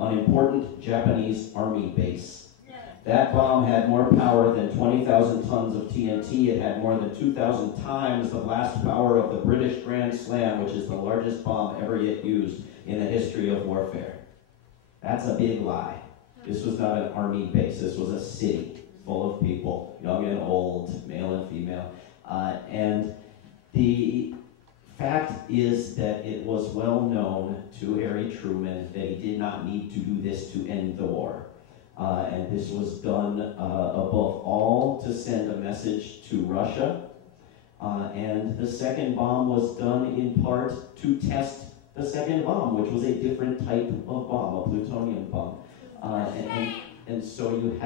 on important Japanese army base. That bomb had more power than 20,000 tons of TNT. It had more than 2,000 times the blast power of the British Grand Slam, which is the largest bomb ever yet used in the history of warfare. That's a big lie. This was not an army base. This was a city full of people, young and old, male and female. And the fact is that it was well known to Harry Truman that he did not need to do this to end the war. And this was done above all to send a message to Russia. And the second bomb was done in part to test the second bomb, which was a different type of bomb, a plutonium bomb. And so you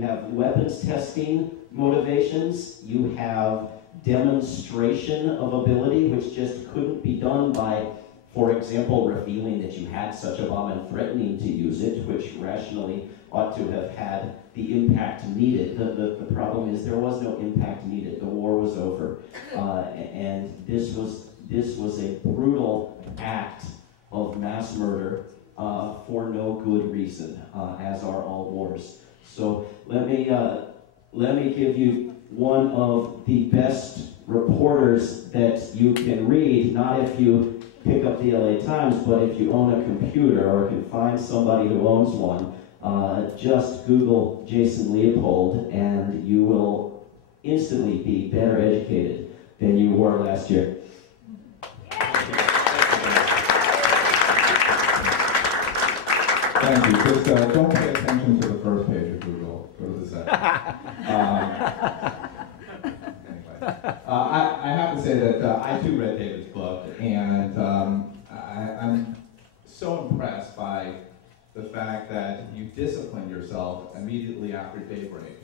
have weapons testing motivations, you have demonstration of ability, which just couldn't be done by, for example, revealing that you had such a bomb and threatening to use it, which rationally ought to have had the impact needed. The problem is there was no impact needed. The war was over. And this was a brutal act of mass murder for no good reason, as are all wars. So let me give you one of the best reporters that you can read, not if you pick up the LA Times, but if you own a computer or can find somebody who owns one. Just Google Jason Leopold and you will instantly be better educated than you were last year. Thank you. Just don't pay attention to the first page of Google. Go to the second. Anyway, I have to say that I too read David's book, and I'm so impressed by the fact that you disciplined yourself immediately after daybreak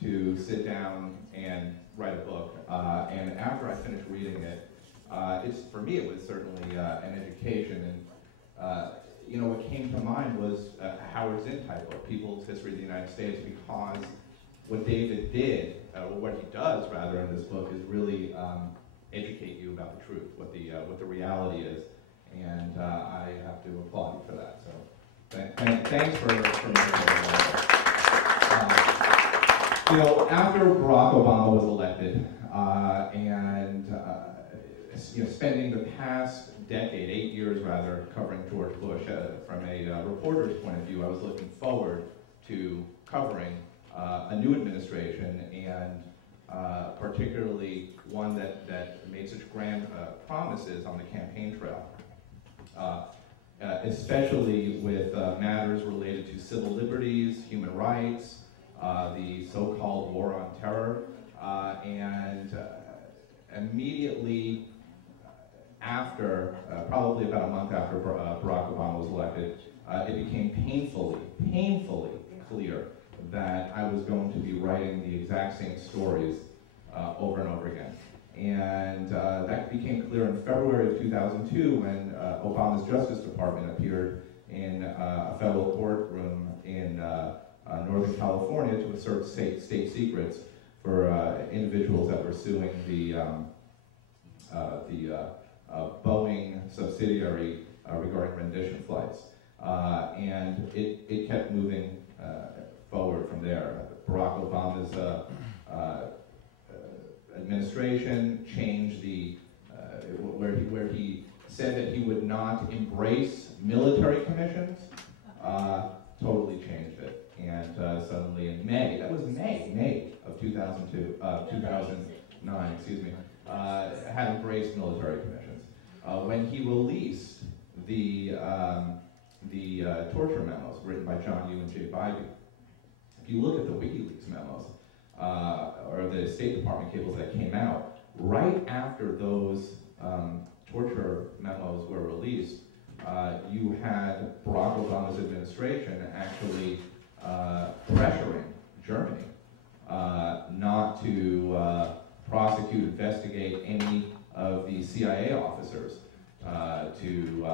to sit down and write a book. And after I finished reading it, for me it was certainly an education. And what came to mind was Howard Zinn type book, People's History of the United States, because what David did, or what he does rather in this book, is really educate you about the truth, what the reality is. And I have to applaud you for that. So. Thanks for making that. After Barack Obama was elected, spending the past decade, 8 years rather, covering George Bush from a reporter's point of view, I was looking forward to covering a new administration, and particularly one that made such grand promises on the campaign trail. Especially with matters related to civil liberties, human rights, the so-called war on terror, and immediately after, probably about a month after Barack Obama was elected, it became painfully clear that I was going to be writing the exact same stories over and over again. And that became clear in February of 2002 when Obama's Justice Department appeared in a federal courtroom in Northern California to assert state secrets for individuals that were suing the Boeing subsidiary regarding rendition flights. And it kept moving forward from there. Barack Obama's administration changed where he said that he would not embrace military commissions, totally changed it. And suddenly in May, that was May of 2009, excuse me, had embraced military commissions. When he released the torture memos written by John Yoo and Jay Bybee, if you look at the WikiLeaks memos, or the State Department cables that came out, right after those torture memos were released, you had Barack Obama's administration actually pressuring Germany not to prosecute, investigate any of the CIA officers who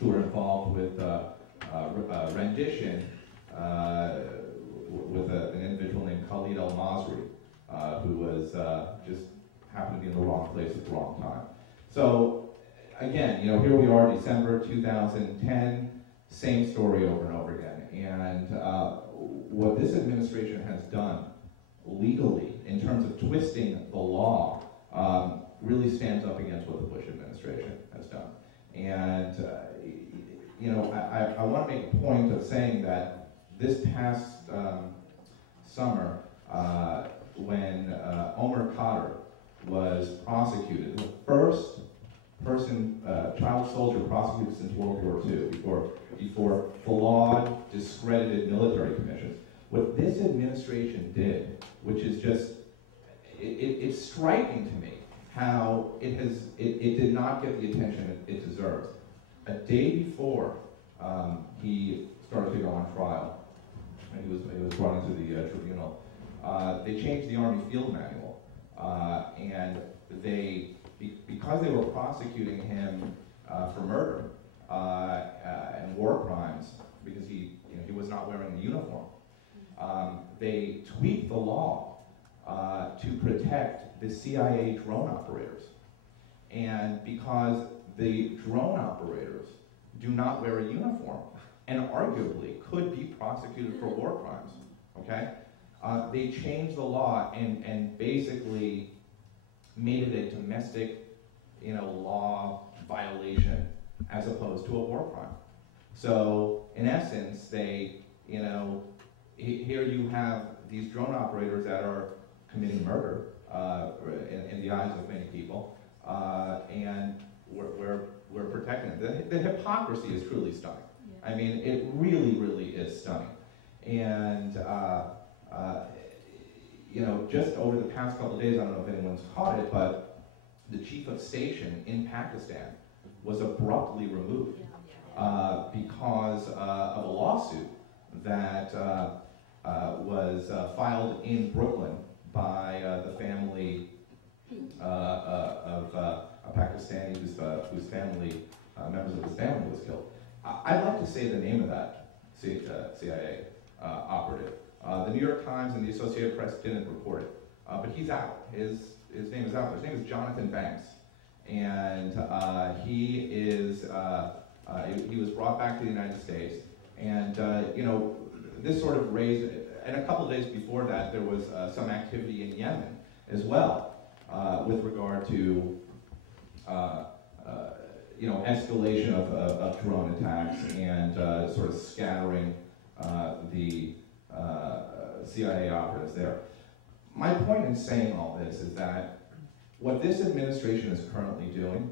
were involved with rendition with an individual named Khalid al-Masri, who was just happened to be in the wrong place at the wrong time. So again, here we are, December 2010. same story over and over again. And what this administration has done legally, in terms of twisting the law, really stands up against what the Bush administration has done. And you know, I want to make a point of saying that this past summer, when Omar Khadr was prosecuted, the first person, child soldier prosecuted since World War II, before flawed, discredited military commissions. What this administration did, which is just, it's striking to me how it did not get the attention it deserves. A day before he started to go on trial, and he was brought into the tribunal, they changed the Army Field Manual, and because they were prosecuting him for murder and war crimes, because he was not wearing the uniform, they tweaked the law to protect the CIA drone operators. And because the drone operators do not wear a uniform and arguably could be prosecuted for war crimes, okay? They changed the law and basically made it a domestic, law violation as opposed to a war crime. So in essence, they, here you have these drone operators that are committing murder in the eyes of many people, and we're protecting them. The hypocrisy is truly stunning. Yeah. I mean, it really, really is stunning. And just over the past couple of days, I don't know if anyone's caught it, but the chief of station in Pakistan was abruptly removed because of a lawsuit that was filed in Brooklyn by the family of a Pakistani whose family, members of his family was killed. I'd like to say the name of that CIA operative. The New York Times and the Associated Press didn't report it, but he's out. His name is out. His name is Jonathan Banks, and he was brought back to the United States, and this sort of raised. And a couple of days before that, there was some activity in Yemen as well, with regard to escalation of drone attacks and sort of scattering the CIA operatives there. My point in saying all this is that what this administration is currently doing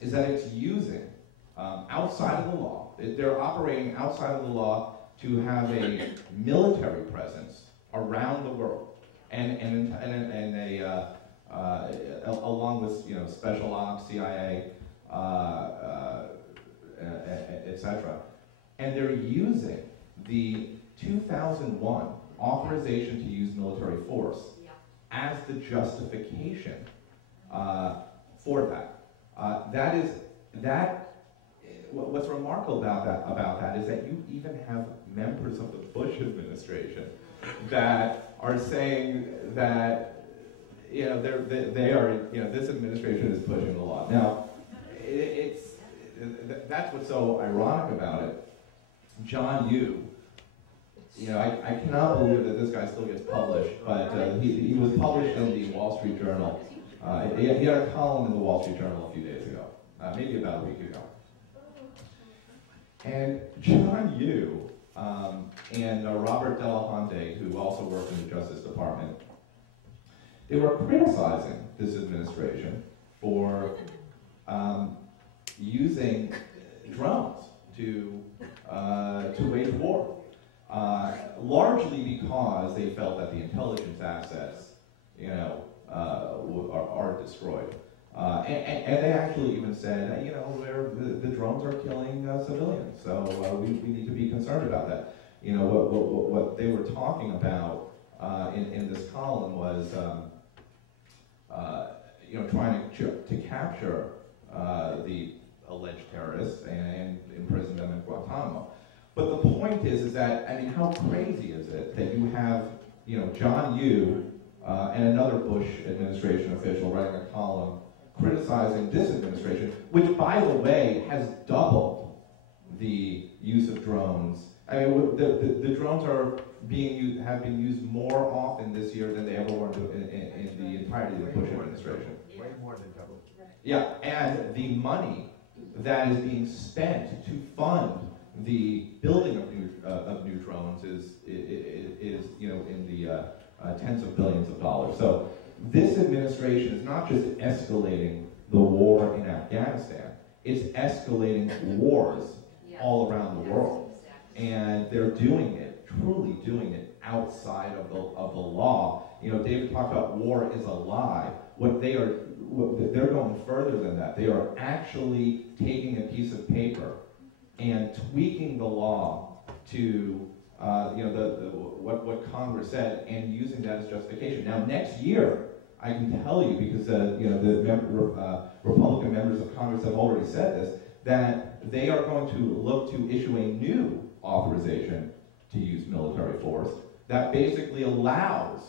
is that it's using outside of the law. They're operating outside of the law to have a military presence around the world, and along with special ops, CIA, etc. And they're using the 2001 authorization to use military force as the justification for that. What's remarkable about that is that you even have members of the Bush administration that are saying that this administration is pushing the law. Now, that's what's so ironic about it. John Yoo, I cannot believe that this guy still gets published, but he was published in the Wall Street Journal. He had a column in the Wall Street Journal a few days ago, maybe about a week ago. And John Yoo and Robert Delahunty, who also worked in the Justice Department, they were criticizing this administration for using drones to wage war, largely because they felt that the intelligence assets, are destroyed. And they actually even said, the drones are killing civilians, so we need to be concerned about that. What they were talking about in this column was, trying to capture the alleged terrorists and imprison them in Guantanamo. But the point is that, how crazy is it that you have, John Yoo and another Bush administration official writing a column criticizing this administration, which, by the way, has doubled the the use of drones. I mean, the drones have been used more often this year than they ever were in the entirety of the Bush administration. Way more than double. Yeah, and the money that is being spent to fund the building of new drones is in the tens of billions of dollars. So this administration is not just escalating the war in Afghanistan; it's escalating wars all around the world, and they're doing it, truly doing it, outside of the law. You know, David talked about war is a lie. They're going further than that. They are actually taking a piece of paper and tweaking the law to what Congress said and using that as justification. Now, next year, I can tell you, because Republican members of Congress have already said this, that they are going to look to issue a new authorization to use military force that basically allows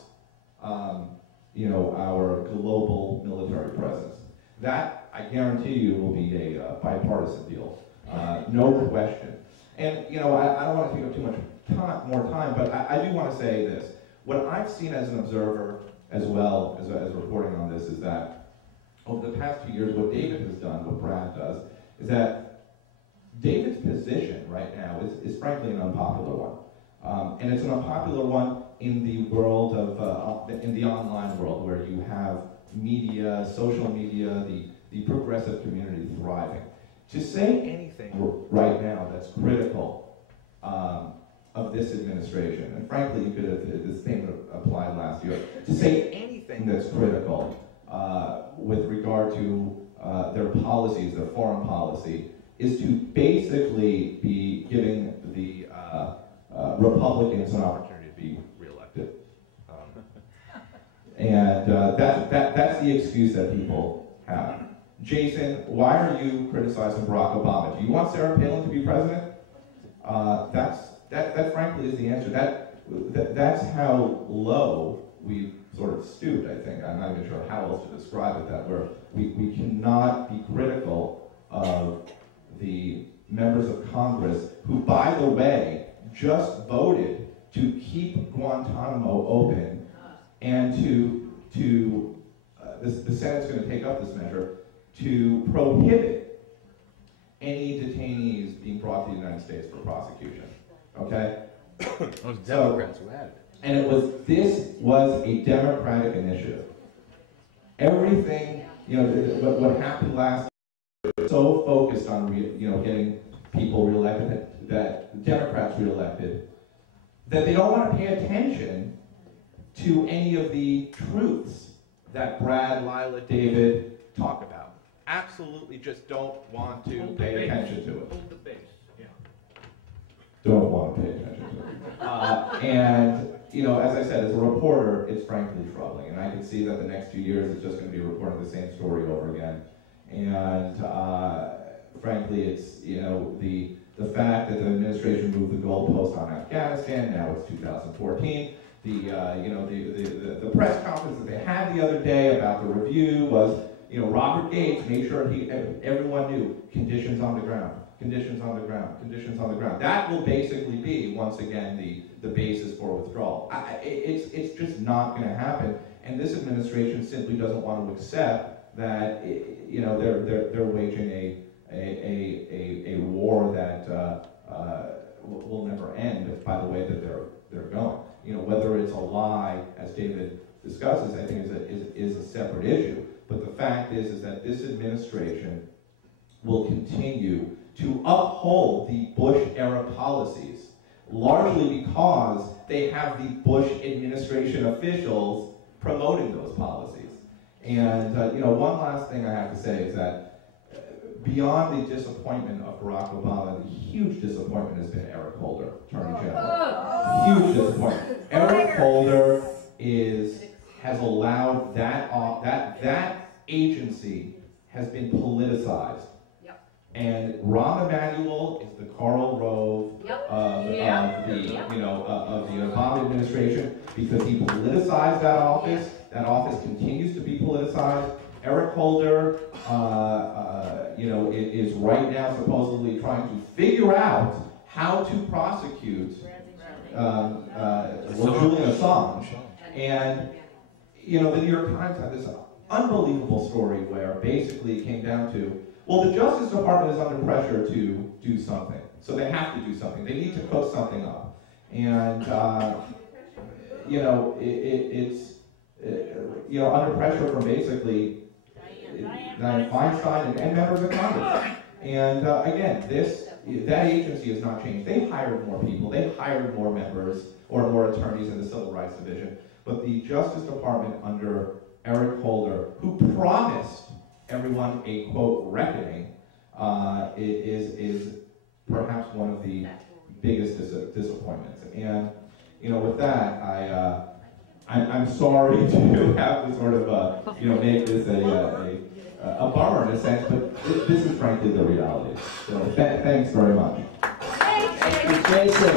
our global military presence. That, I guarantee you, will be a bipartisan deal, no question. And I don't want to take up too much more time, but I do want to say this. What I've seen as an observer, as well as reporting on this, is that over the past 2 years, what David has done, what Brad does, is that David's position right now is frankly an unpopular one. And it's an unpopular one in the world of, in the online world, where you have media, social media, the progressive community thriving. To say anything right now that's critical of this administration, and frankly, you could have, the same applied last year, to say anything that's critical with regard to their policies, their foreign policy, is to basically be giving the Republicans an opportunity to be reelected. And that's the excuse that people have. Jason, why are you criticizing Barack Obama? Do you want Sarah Palin to be president? That frankly is the answer. That's how low we've sort of stooped, I think. I'm not even sure how else to describe it, that we cannot be critical of the members of Congress who, by the way, just voted to keep Guantanamo open and the Senate's going to take up this measure, to prohibit any detainees being brought to the United States for prosecution. Okay? Those Democrats who had it. And this was a Democratic initiative. Everything, what happened last year was so focused on getting people reelected, that Democrats reelected, that they don't want to pay attention to any of the truths that Brad, Lila, David talk about. Absolutely just don't want to pay attention to it. Hold the base, yeah. Don't want to pay attention to it. And, as I said, as a reporter, it's frankly troubling. And I can see that the next 2 years is just going to be reporting the same story over again. And frankly, it's, the fact that the administration moved the goalpost on Afghanistan, now it's 2014. The press conference that they had the other day about the review was, Robert Gates made sure everyone knew conditions on the ground, conditions on the ground, conditions on the ground. That will basically be, once again, the basis for withdrawal. It's just not going to happen, and this administration simply doesn't want to accept that they're waging a war that will never end by the way that they're going. Whether it's a lie, as David discusses, I think is a separate issue. But the fact is that this administration will continue to uphold the Bush-era policies, largely because they have the Bush administration officials promoting those policies. And one last thing I have to say is that beyond the disappointment of Barack Obama, the huge disappointment has been Eric Holder, Attorney General. Huge disappointment. Eric Holder has allowed that agency has been politicized. Yep. And Rahm Emanuel is the Karl Rove of the Obama administration, because he politicized that office. That office continues to be politicized. Eric Holder, is right now supposedly trying to figure out how to prosecute Julian Assange. And, you know, the New York Times had this unbelievable story where basically it came down to, well, the Justice Department is under pressure to do something. So they have to do something. They need to cook something up. And, you know, it's under pressure from basically Dianne Feinstein and members of Congress. And again, that agency has not changed. They hired more people. They hired more members or more attorneys in the Civil Rights Division. But the Justice Department under Eric Holder, who promised everyone a, quote, reckoning, is perhaps one of the biggest disappointments. And, you know, with that, I'm sorry to have to sort of, you know, make this a bummer in a sense, but this is frankly the reality. So thanks very much. Thank you, Jason.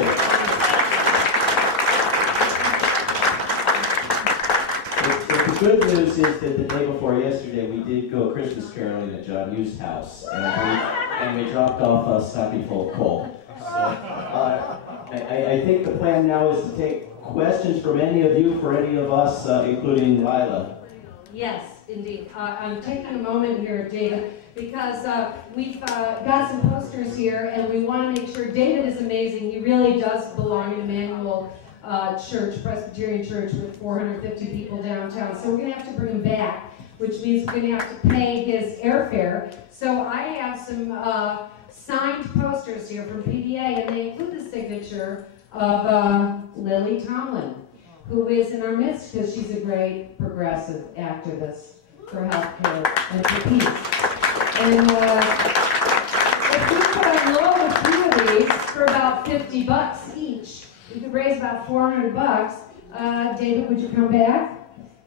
The good news is that the day before yesterday, we did go Christmas caroling at John Hughes' house, and we dropped off a sake full of coal. So I think the plan now is to take questions from any of you for any of us, including Lila. Yes, indeed. I'm taking a moment here, David, because we've got some posters here, and we want to make sure David is amazing. He really does belong in Emmanuel Church, Presbyterian Church, with 450 people downtown. So we're going to have to bring him back, which means we're going to have to pay his airfare. So I have some signed posters here from PDA, and they include the signature of Lily Tomlin, who is in our midst because she's a great progressive activist for healthcare and for peace. And if we put on low a few of these for about $50 each, we could raise about $400. David, would you come back?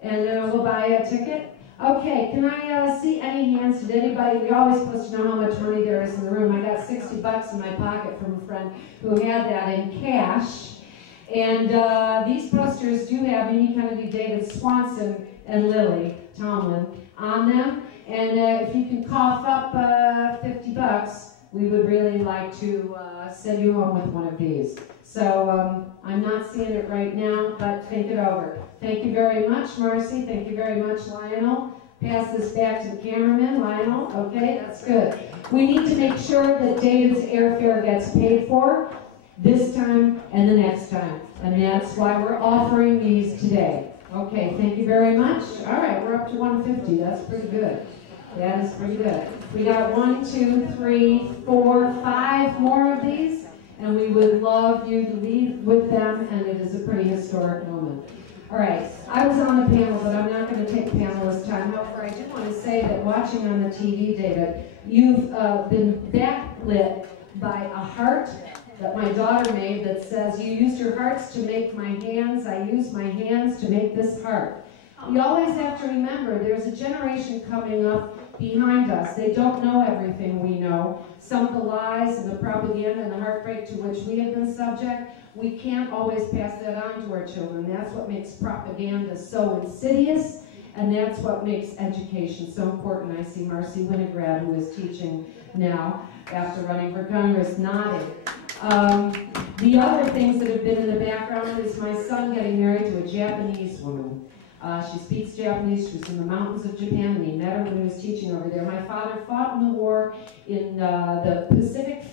And then we'll buy a ticket. Okay, can I see any hands? Did anybody? We're always supposed to know how much money there is in the room. I got $60 in my pocket from a friend who had that in cash. And these posters do have Mimi Kennedy, David, Swanson, and Lily Tomlin on them. And if you can cough up $50, we would really like to send you home with one of these. So I'm not seeing it right now, but think it over. Thank you very much, Marcy. Thank you very much, Lionel. Pass this back to the cameraman, Lionel. Okay, that's good. We need to make sure that David's airfare gets paid for this time and the next time. And that's why we're offering these today. Okay, thank you very much. All right, we're up to 150. That's pretty good. That is pretty good. We got 1, 2, 3, 4, 5 more of these, and we would love you to leave with them, and it is a pretty historic moment. All right, I was on the panel, but I'm not going to take panelist time. However, I do want to say that watching on the TV, David, you've been backlit by a heart that my daughter made that says, "You used your hearts to make my hands, I used my hands to make this heart." You always have to remember there's a generation coming up behind us. They don't know everything we know. Some of the lies and the propaganda and the heartbreak to which we have been subject, we can't always pass that on to our children. That's what makes propaganda so insidious, and that's what makes education so important. I see Marcy Winograd, who is teaching now after running for Congress, nodding. The other things that have been in the background is my son getting married to a Japanese woman. She speaks Japanese. She was in the mountains of Japan, and he met her when he was teaching over there. My father fought in the war in the Pacific